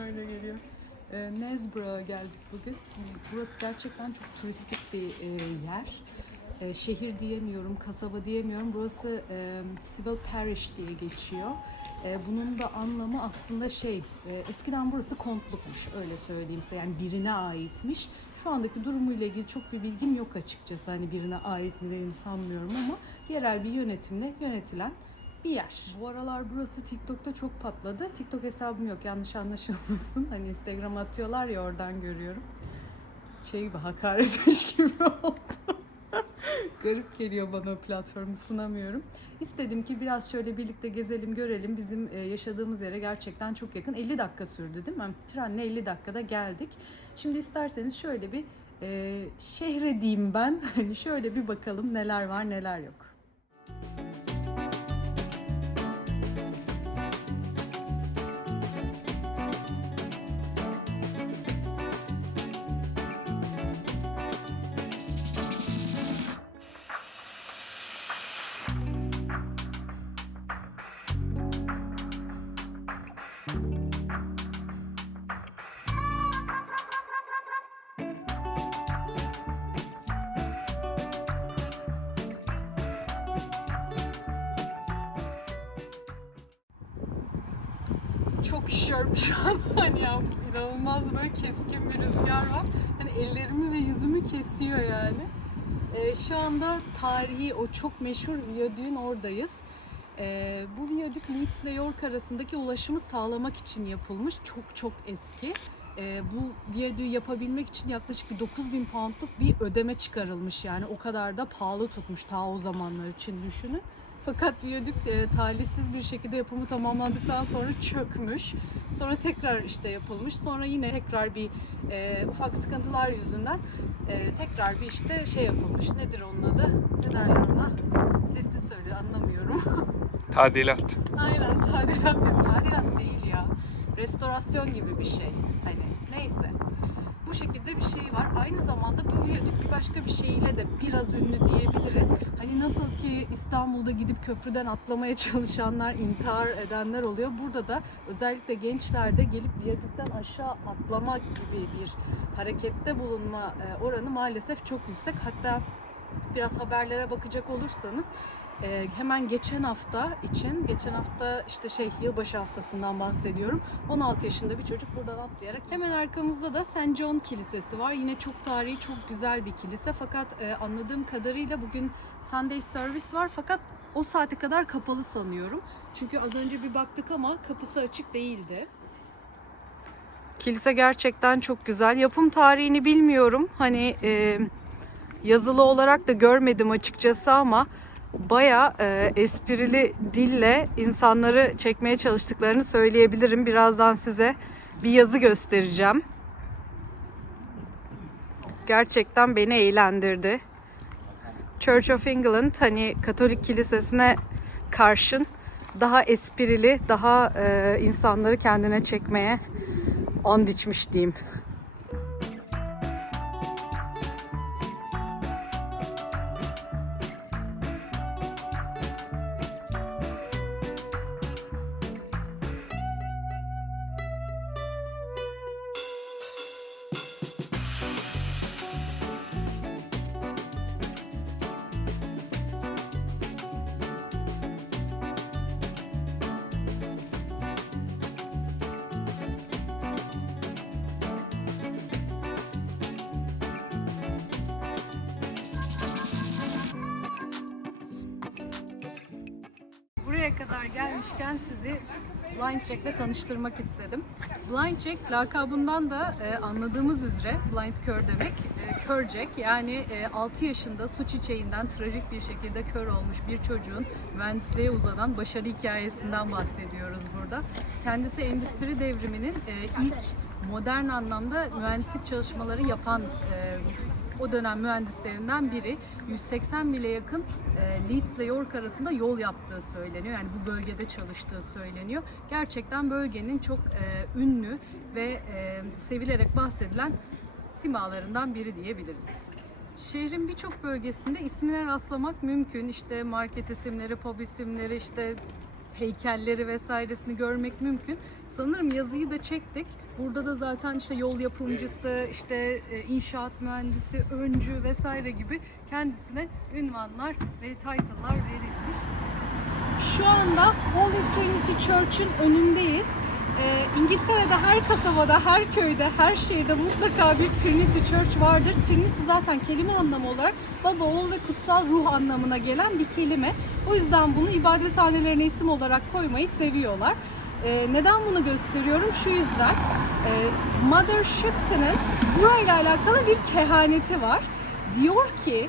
öyle geliyor. Ee, Nesbro'ya geldik bugün. Burası gerçekten çok turistik bir e, yer. E, şehir diyemiyorum, kasaba diyemiyorum. Burası e, Civil Parish diye geçiyor. E, bunun da anlamı aslında şey, e, eskiden burası kontlukmuş öyle söyleyeyim size. Yani birine aitmiş. Şu andaki durumuyla ilgili çok bir bilgim yok açıkçası. Hani birine ait mi değil mi sanmıyorum ama yerel bir yönetimle yönetilen bir yer. Bu aralar burası TikTok'ta çok patladı. TikTok hesabım yok yanlış anlaşılmasın. Hani Instagram atıyorlar ya oradan görüyorum. Şey gibi hakaretmiş gibi oldu. Garip geliyor bana o platformu sınamıyorum. İstedim ki biraz şöyle birlikte gezelim görelim. Bizim e, yaşadığımız yere gerçekten çok yakın. 50 dakika sürdü değil mi? Trenle 50 dakikada geldik. Şimdi isterseniz şöyle bir e, şehre diyeyim ben. Hani şöyle bir bakalım neler var neler yok. Çok üşüyorum şu an. Hani ya inanılmaz böyle keskin bir rüzgar var. Hani ellerimi ve yüzümü kesiyor yani. Ee, şu anda tarihi o çok meşhur viyadüğün oradayız. Ee, bu viyadük Leeds ile York arasındaki ulaşımı sağlamak için yapılmış. Çok çok eski. Ee, bu viyadüğü yapabilmek için yaklaşık bir 9000 poundluk bir ödeme çıkarılmış. Yani o kadar da pahalı tutmuş ta o zamanlar için düşünün. Fakat viyadük e, talihsiz bir şekilde yapımı tamamlandıktan sonra çökmüş. Sonra tekrar işte yapılmış. Sonra yine tekrar bir e, ufak sıkıntılar yüzünden e, tekrar bir işte şey yapılmış. Nedir onun adı? Ne derler ona? Sesli söyle anlamıyorum. Tadilat. Aynen tadilat. Tadilat değil ya. Restorasyon gibi bir şey. Hani neyse. Bu şekilde bir şey var. Aynı zamanda bu viyadük bir başka bir şeyle de biraz ünlü diyebiliriz. Hani nasıl ki İstanbul'da gidip köprüden atlamaya çalışanlar, intihar edenler oluyor. Burada da özellikle gençlerde gelip viyadükten aşağı atlamak gibi bir harekette bulunma e, oranı maalesef çok yüksek. Hatta biraz haberlere bakacak olursanız e, hemen geçen hafta için, geçen hafta işte şey yılbaşı haftasından bahsediyorum. 16 yaşında bir çocuk buradan atlayarak hemen arkamızda da St. John Kilisesi var. Yine çok tarihi, çok güzel bir kilise. Fakat e, anladığım kadarıyla bugün Sunday service var fakat o saate kadar kapalı sanıyorum. Çünkü az önce bir baktık ama kapısı açık değildi. Kilise gerçekten çok güzel. Yapım tarihini bilmiyorum. Hani e, yazılı olarak da görmedim açıkçası ama baya e, esprili dille insanları çekmeye çalıştıklarını söyleyebilirim. Birazdan size bir yazı göstereceğim. Gerçekten beni eğlendirdi. Church of England hani Katolik kilisesine karşın daha esprili, daha e, insanları kendine çekmeye and içmiş diyeyim. Buraya kadar gelmişken sizi Blind Jack'le tanıştırmak istedim. Blind Jack lakabından da e, anladığımız üzere Blind kör demek. E, kör Jack yani e, 6 yaşında su çiçeğinden trajik bir şekilde kör olmuş bir çocuğun mühendisliğe uzanan başarı hikayesinden bahsediyoruz burada. Kendisi endüstri devriminin e, ilk modern anlamda mühendislik çalışmaları yapan e, o dönem mühendislerinden biri 180 bile yakın e, Leeds ile York arasında yol yaptığı söyleniyor. Yani bu bölgede çalıştığı söyleniyor. Gerçekten bölgenin çok e, ünlü ve e, sevilerek bahsedilen simalarından biri diyebiliriz. Şehrin birçok bölgesinde ismine rastlamak mümkün. İşte market isimleri, pub isimleri, işte heykelleri vesairesini görmek mümkün. Sanırım yazıyı da çektik. Burada da zaten işte yol yapımcısı, işte e, inşaat mühendisi, öncü vesaire gibi kendisine ünvanlar ve title'lar verilmiş. Şu anda Holy Trinity Church'ün önündeyiz. Ee, İngiltere'de her kasabada, her köyde, her şehirde mutlaka bir Trinity Church vardır. Trinity zaten kelime anlamı olarak baba, oğul ve kutsal ruh anlamına gelen bir kelime. O yüzden bunu ibadethanelerine isim olarak koymayı seviyorlar. Ee, neden bunu gösteriyorum? Şu yüzden. Ee, Mother Shipton'ın burayla alakalı bir kehaneti var. Diyor ki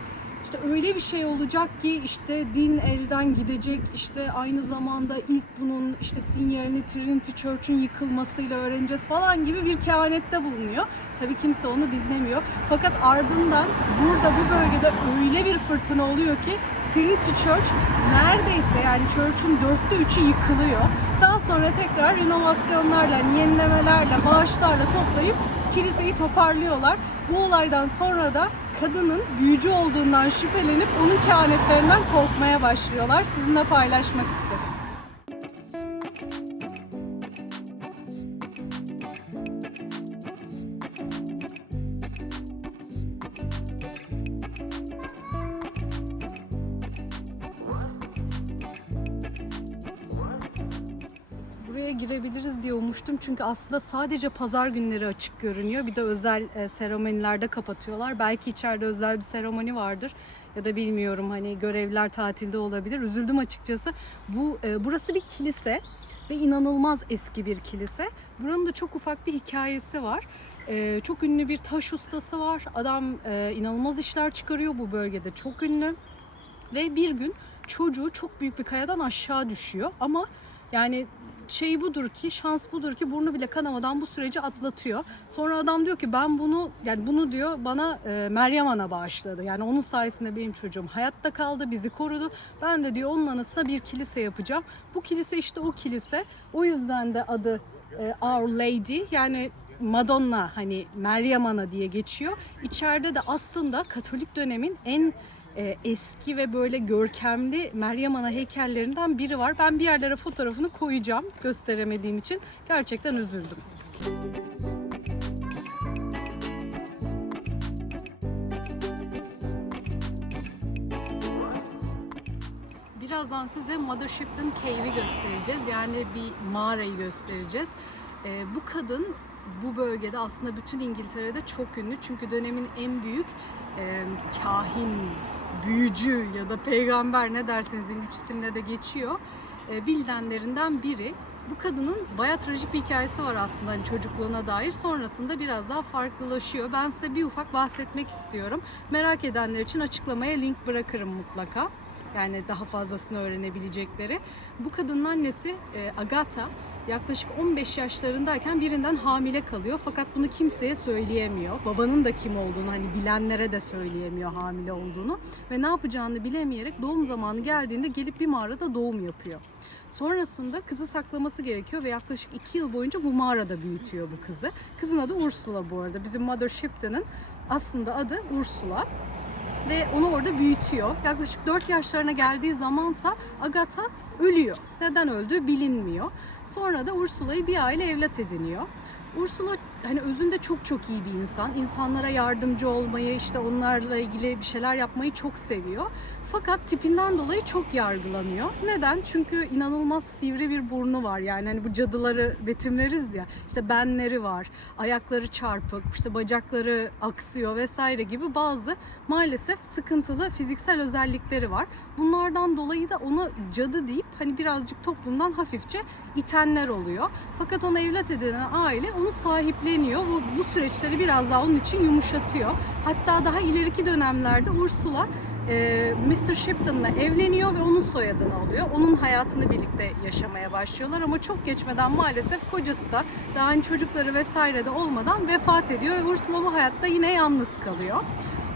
işte öyle bir şey olacak ki işte din elden gidecek işte aynı zamanda ilk bunun işte sinyalini Trinity Church'un yıkılmasıyla öğreneceğiz falan gibi bir kehanette bulunuyor. Tabii kimse onu dinlemiyor. Fakat ardından burada bu bölgede öyle bir fırtına oluyor ki Trinity Church neredeyse yani Church'un dörtte üçü yıkılıyor. Daha sonra tekrar inovasyonlarla, yenilemelerle, bağışlarla toplayıp kiliseyi toparlıyorlar. Bu olaydan sonra da kadının büyücü olduğundan şüphelenip onun kehanetlerinden korkmaya başlıyorlar. Sizinle paylaşmak istedim. Buraya girebiliriz diye ummuştum çünkü aslında sadece pazar günleri açık görünüyor. Bir de özel e, seremonilerde kapatıyorlar. Belki içeride özel bir seremoni vardır ya da bilmiyorum hani görevliler tatilde olabilir. Üzüldüm açıkçası. Bu e, burası bir kilise ve inanılmaz eski bir kilise. Buranın da çok ufak bir hikayesi var. E, çok ünlü bir taş ustası var. Adam e, inanılmaz işler çıkarıyor bu bölgede. Çok ünlü. Ve bir gün çocuğu çok büyük bir kayadan aşağı düşüyor ama yani şey budur ki şans budur ki burnu bile kanamadan bu süreci atlatıyor. Sonra adam diyor ki ben bunu yani bunu diyor bana e, Meryem Ana bağışladı. Yani onun sayesinde benim çocuğum hayatta kaldı, bizi korudu. Ben de diyor onun anısına bir kilise yapacağım. Bu kilise işte o kilise. O yüzden de adı e, Our Lady yani Madonna hani Meryem Ana diye geçiyor. İçeride de aslında Katolik dönemin en e, eski ve böyle görkemli Meryem Ana heykellerinden biri var. Ben bir yerlere fotoğrafını koyacağım gösteremediğim için. Gerçekten üzüldüm. Birazdan size Mothership'ten Cave'i göstereceğiz. Yani bir mağarayı göstereceğiz. Ee, bu kadın bu bölgede aslında bütün İngiltere'de çok ünlü. Çünkü dönemin en büyük e, kahin, büyücü ya da peygamber ne derseniz deyin, üç isimle de geçiyor. E, bildenlerinden biri. Bu kadının baya trajik bir hikayesi var aslında hani çocukluğuna dair. Sonrasında biraz daha farklılaşıyor. Ben size bir ufak bahsetmek istiyorum. Merak edenler için açıklamaya link bırakırım mutlaka. Yani daha fazlasını öğrenebilecekleri. Bu kadının annesi e, Agatha yaklaşık 15 yaşlarındayken birinden hamile kalıyor. Fakat bunu kimseye söyleyemiyor. Babanın da kim olduğunu hani bilenlere de söyleyemiyor hamile olduğunu. Ve ne yapacağını bilemeyerek doğum zamanı geldiğinde gelip bir mağarada doğum yapıyor. Sonrasında kızı saklaması gerekiyor ve yaklaşık 2 yıl boyunca bu mağarada büyütüyor bu kızı. Kızın adı Ursula bu arada. Bizim Mother Shipton'ın aslında adı Ursula ve onu orada büyütüyor. Yaklaşık 4 yaşlarına geldiği zamansa Agatha ölüyor. Neden öldüğü bilinmiyor. Sonra da Ursula'yı bir aile evlat ediniyor. Ursula hani özünde çok çok iyi bir insan. İnsanlara yardımcı olmayı, işte onlarla ilgili bir şeyler yapmayı çok seviyor. Fakat tipinden dolayı çok yargılanıyor. Neden? Çünkü inanılmaz sivri bir burnu var. Yani hani bu cadıları betimleriz ya. İşte benleri var, ayakları çarpık, işte bacakları aksıyor vesaire gibi bazı maalesef sıkıntılı fiziksel özellikleri var. Bunlardan dolayı da ona cadı deyip hani birazcık toplumdan hafifçe itenler oluyor. Fakat ona evlat edinen aile onu sahipleniyor. Bu, bu süreçleri biraz daha onun için yumuşatıyor. Hatta daha ileriki dönemlerde Ursula e, Mr. Shipton'la evleniyor ve onun soyadını alıyor. Onun hayatını birlikte yaşamaya başlıyorlar ama çok geçmeden maalesef kocası da daha hani çocukları vesaire de olmadan vefat ediyor ve Ursula bu hayatta yine yalnız kalıyor.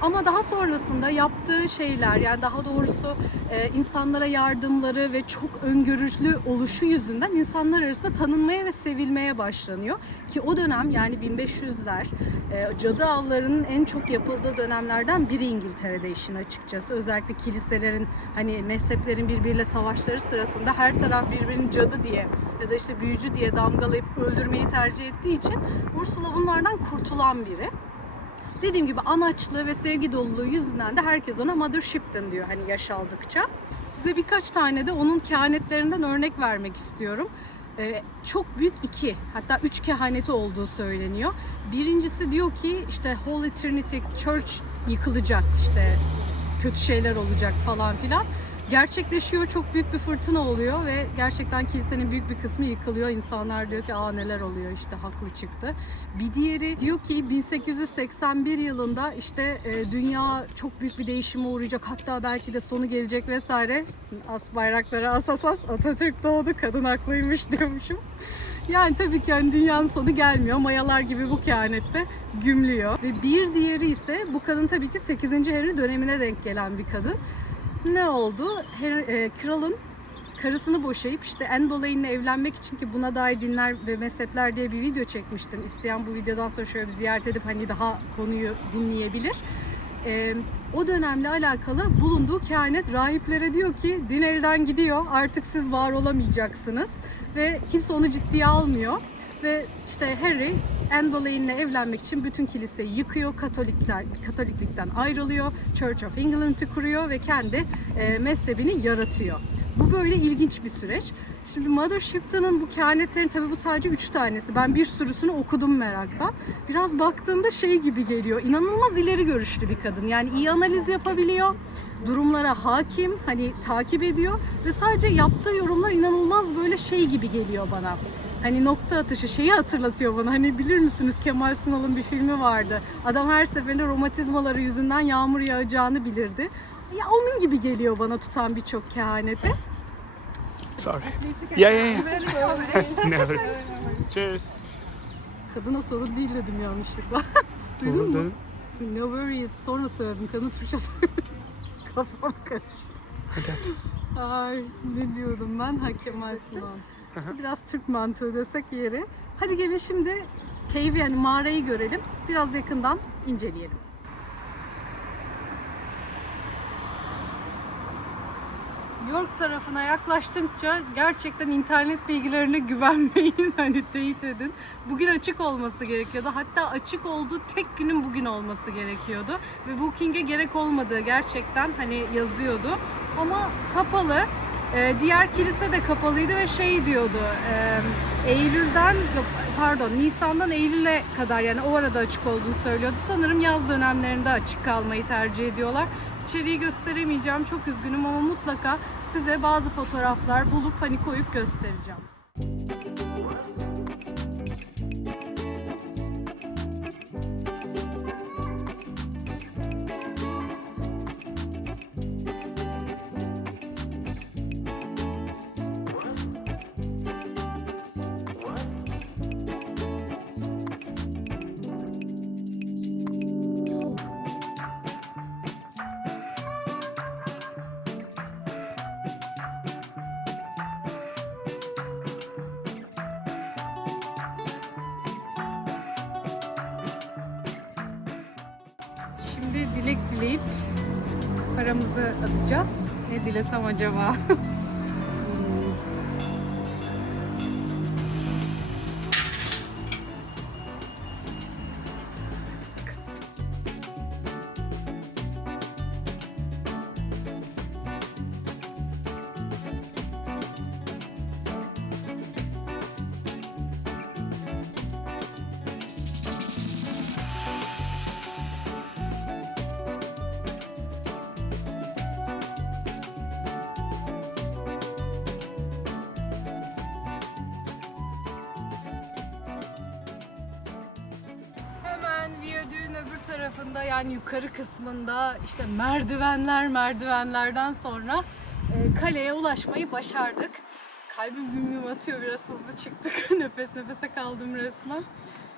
Ama daha sonrasında yaptığı şeyler yani daha doğrusu e, insanlara yardımları ve çok öngörülü oluşu yüzünden insanlar arasında tanınmaya ve sevilmeye başlanıyor. Ki o dönem yani 1500'ler e, cadı avlarının en çok yapıldığı dönemlerden biri İngiltere'de işin açıkçası. Özellikle kiliselerin hani mezheplerin birbiriyle savaşları sırasında her taraf birbirini cadı diye ya da işte büyücü diye damgalayıp öldürmeyi tercih ettiği için Ursula bunlardan kurtulan biri. Dediğim gibi anaçlığı ve sevgi doluluğu yüzünden de herkes ona Mother Shipton diyor hani yaş aldıkça. Size birkaç tane de onun kehanetlerinden örnek vermek istiyorum. Ee, çok büyük iki hatta üç kehaneti olduğu söyleniyor. Birincisi diyor ki işte Holy Trinity Church yıkılacak işte kötü şeyler olacak falan filan. Gerçekleşiyor çok büyük bir fırtına oluyor ve gerçekten kilisenin büyük bir kısmı yıkılıyor. İnsanlar diyor ki aa neler oluyor işte haklı çıktı. Bir diğeri diyor ki 1881 yılında işte e, dünya çok büyük bir değişime uğrayacak hatta belki de sonu gelecek vesaire. As bayrakları as as as Atatürk doğdu kadın haklıymış diyormuşum. Yani tabii ki yani dünyanın sonu gelmiyor. Mayalar gibi bu kehanette gümlüyor. Ve bir diğeri ise bu kadın tabii ki 8. Henry dönemine denk gelen bir kadın. Ne oldu? Her- e, kralın karısını boşayıp işte Anne Boleyn'le evlenmek için ki buna dair dinler ve mezhepler diye bir video çekmiştim. İsteyen bu videodan sonra şöyle bir ziyaret edip hani daha konuyu dinleyebilir. Ee, o dönemle alakalı bulunduğu kehanet rahiplere diyor ki din elden gidiyor artık siz var olamayacaksınız ve kimse onu ciddiye almıyor ve işte Harry Anne Boleyn'le evlenmek için bütün kiliseyi yıkıyor, Katolikler Katoliklikten ayrılıyor, Church of England'ı kuruyor ve kendi e, mezhebini yaratıyor. Bu böyle ilginç bir süreç. Şimdi Mother Shipton'ın bu kehanetlerin tabii bu sadece üç tanesi. Ben bir sürüsünü okudum merakla. Biraz baktığımda şey gibi geliyor. İnanılmaz ileri görüşlü bir kadın. Yani iyi analiz yapabiliyor. Durumlara hakim, hani takip ediyor ve sadece yaptığı yorumlar inanılmaz böyle şey gibi geliyor bana. Hani nokta atışı şeyi hatırlatıyor bana. Hani bilir misiniz Kemal Sunal'ın bir filmi vardı. Adam her seferinde romatizmaları yüzünden yağmur yağacağını bilirdi. Ya onun gibi geliyor bana tutan birçok kehaneti. Sorry. Yeah, yeah, yeah. Cheers. Kadına sorun değil dedim yanlışlıkla. Duydun mu? No worries. Sonra söyledim. Kadın Türkçe söyledi. Kafam karıştı. Ay ne diyordum ben? Ha Kemal Sunal. İşte biraz Türk mantığı desek yeri. Hadi gelin şimdi cave'i yani mağarayı görelim. Biraz yakından inceleyelim. York tarafına yaklaştıkça gerçekten internet bilgilerine güvenmeyin. Hani teyit edin. Bugün açık olması gerekiyordu. Hatta açık olduğu tek günün bugün olması gerekiyordu. Ve booking'e gerek olmadığı gerçekten hani yazıyordu. Ama kapalı. Ee, diğer kilise de kapalıydı ve şey diyordu. e, Eylül'den pardon Nisan'dan Eylül'e kadar yani o arada açık olduğunu söylüyordu. Sanırım yaz dönemlerinde açık kalmayı tercih ediyorlar. İçeriği gösteremeyeceğim çok üzgünüm ama mutlaka size bazı fotoğraflar bulup hani koyup göstereceğim. Şimdi dilek dileyip paramızı atacağız. Ne dilesem acaba? tarafında yani yukarı kısmında işte merdivenler merdivenlerden sonra e, kaleye ulaşmayı başardık. Kalbim güm güm atıyor biraz hızlı çıktık. Nefes nefese kaldım resmen.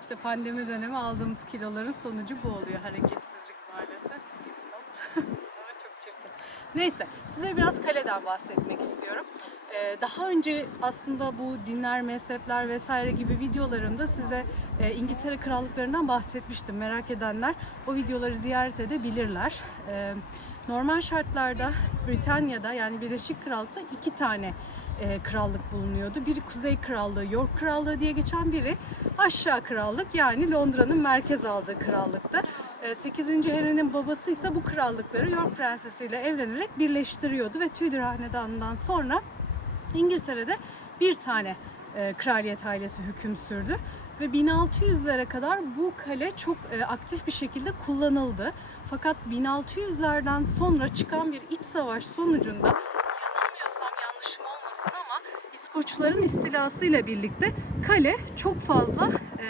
İşte pandemi dönemi aldığımız kiloların sonucu bu oluyor hareketsizlik maalesef. Ama çok çirkin. Neyse size biraz kaleden bahsetmek istiyorum. Ee, daha önce aslında bu dinler, mezhepler vesaire gibi videolarımda size e, İngiltere krallıklarından bahsetmiştim. Merak edenler o videoları ziyaret edebilirler. Ee, normal şartlarda Britanya'da yani Birleşik Krallık'ta iki tane e, krallık bulunuyordu. Biri Kuzey Krallığı, York Krallığı diye geçen biri aşağı krallık yani Londra'nın merkez aldığı krallıktı. E, 8. Henry'nin babası ise bu krallıkları York Prensesi ile evlenerek birleştiriyordu ve Tudor Hanedanı'ndan sonra İngiltere'de bir tane e, kraliyet ailesi hüküm sürdü ve 1600'lere kadar bu kale çok e, aktif bir şekilde kullanıldı. Fakat 1600'lerden sonra çıkan bir iç savaş sonucunda yanılmıyorsam yanlışım olmasın ama İskoçların istilasıyla birlikte kale çok fazla e,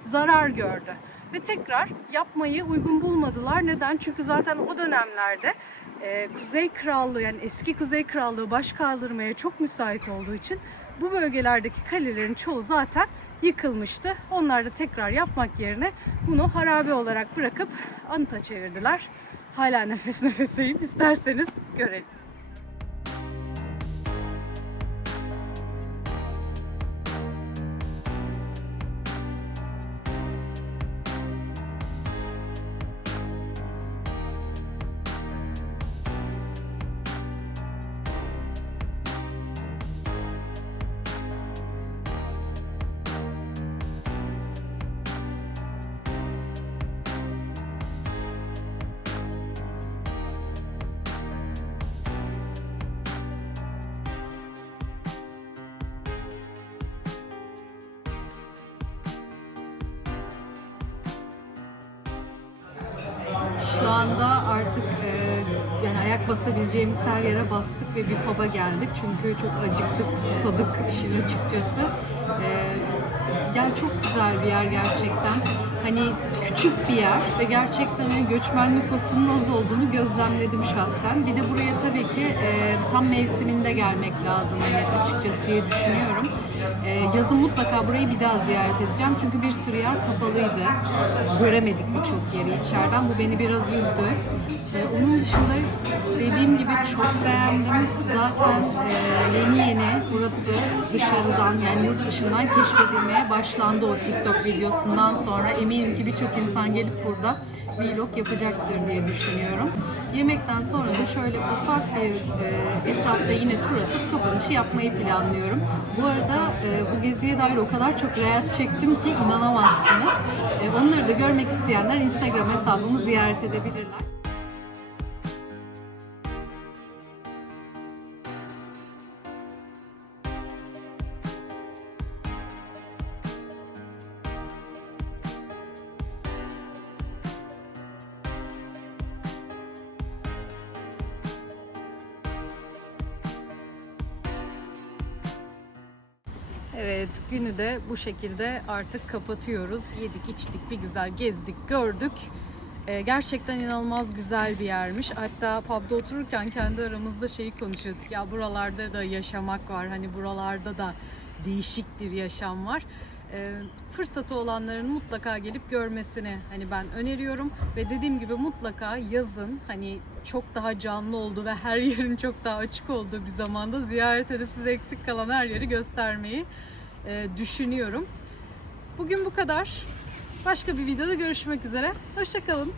zarar gördü. Ve tekrar yapmayı uygun bulmadılar. Neden? Çünkü zaten o dönemlerde e, Kuzey Krallığı yani eski Kuzey Krallığı baş kaldırmaya çok müsait olduğu için bu bölgelerdeki kalelerin çoğu zaten yıkılmıştı. Onlar da tekrar yapmak yerine bunu harabe olarak bırakıp anıta çevirdiler. Hala nefes nefeseyim. İsterseniz görelim. Şu anda artık e, yani ayak basabileceğimiz her yere bastık ve bir pub'a geldik. Çünkü çok acıktık, susadık işin açıkçası. E, yani çok güzel bir yer gerçekten. Hani küçük bir yer ve gerçekten hani göçmen nüfusunun az olduğunu gözlemledim şahsen. Bir de buraya tabii ki e, tam mevsiminde gelmek lazım hani açıkçası diye düşünüyorum. E, yazın mutlaka burayı bir daha ziyaret edeceğim. Çünkü bir sürü yer kapalıydı. Göremedik birçok yeri içeriden. Bu beni biraz üzdü. E, onun dışında dediğim gibi çok beğendim. Zaten e, yeni yeni burası dışarıdan yani yurt dışından keşfedilmeye başlandı o TikTok videosundan sonra. Eminim ki birçok insan gelip burada vlog yapacaktır diye düşünüyorum. Yemekten sonra da şöyle ufak bir e, etrafta yine tur atıp kapanışı yapmayı planlıyorum. Bu arada e, bu geziye dair o kadar çok reels çektim ki inanamazsınız. E, onları da görmek isteyenler Instagram hesabımı ziyaret edebilirler. Evet, günü de bu şekilde artık kapatıyoruz. Yedik, içtik, bir güzel gezdik, gördük. Ee, gerçekten inanılmaz güzel bir yermiş. Hatta pub'da otururken kendi aramızda şeyi konuşuyorduk. Ya buralarda da yaşamak var. Hani buralarda da değişik bir yaşam var. Ee, fırsatı olanların mutlaka gelip görmesini hani ben öneriyorum ve dediğim gibi mutlaka yazın hani çok daha canlı olduğu ve her yerin çok daha açık olduğu bir zamanda ziyaret edip size eksik kalan her yeri göstermeyi e, düşünüyorum. Bugün bu kadar. Başka bir videoda görüşmek üzere. Hoşçakalın.